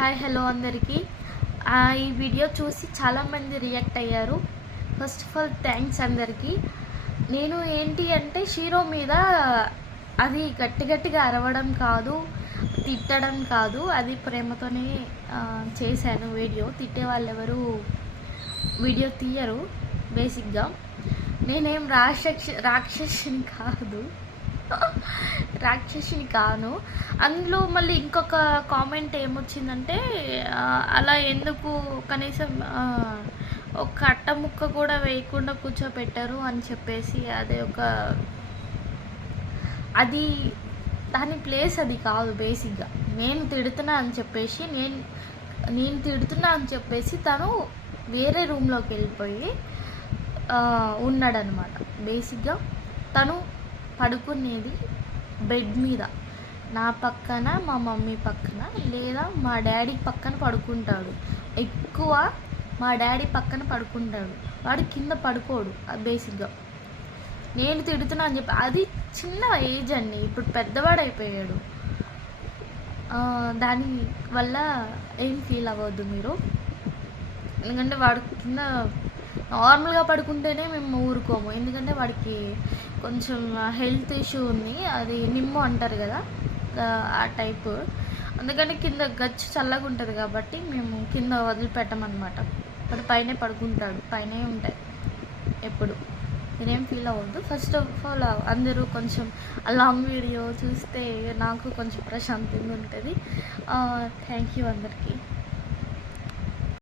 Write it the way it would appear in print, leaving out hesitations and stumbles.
Hi hello అందరికీ. ఈ video చూసి చాలామంది రియాక్ట్ అయ్యారు. ఫస్ట్ ఆఫ్ ఆల్ థ్యాంక్స్ అందరికీ. నేను ఏంటి అంటే షీరో మీద అది గట్టిగా అరవడం కాదు, తిట్టడం కాదు, అది ప్రేమతోనే చేశాను వీడియో. తిట్టే వాళ్ళు ఎవరు వీడియో తీయరు. బేసిక్గా నేనేం రాక్షసిని కాను. అందులో మళ్ళీ ఇంకొక కామెంట్ ఏమొచ్చిందంటే, అలా ఎందుకు కనీసం ఒక అట్ట ముక్క కూడా వేయకుండా కూర్చోపెట్టారు అని చెప్పేసి, అది దాని ప్లేస్ అది కాదు. బేసిక్గా నేను తిడుతున్నా అని చెప్పేసి తను వేరే రూమ్లోకి వెళ్ళిపోయి ఉన్నాడనమాట. బేసిక్గా తను పడుకునేది బెడ్ మీద, నా పక్కన, మా మమ్మీ పక్కన, లేదా మా డాడీ పక్కన పడుకుంటాడు. ఎక్కువ మా డాడీ పక్కన పడుకుంటాడు, వాడు కింద పడుకోడు. బేసిక్గా నేను తిడుతున్నా అని చెప్పి, అది చిన్న ఏజ్ అండి, ఇప్పుడు పెద్దవాడు అయిపోయాడు. దాని వల్ల ఏం ఫీల్ అవ్వద్దు మీరు. ఎందుకంటే వాడు కింద నార్మల్గా పడుకుంటేనే మేము ఊరుకోము, ఎందుకంటే వాడికి కొంచెం హెల్త్ ఇష్యూ ఉంది, అది నిమ్ము అంటారు కదా, ఆ టైపు. అందుకని కింద గచ్చు చల్లగా ఉంటుంది కాబట్టి మేము కింద వదిలిపెట్టమన్నమాట. వాడు పైనే పడుకుంటాడు, పైనే ఉంటాయి ఎప్పుడు. నేనేం ఫీల్ అవ్వద్దు. ఫస్ట్ ఆఫ్ ఆల్ అందరూ కొంచెం లాంగ్ వీడియో చూస్తే నాకు కొంచెం ప్రశాంతంగా ఉంటుంది. థ్యాంక్ యూ అందరికీ.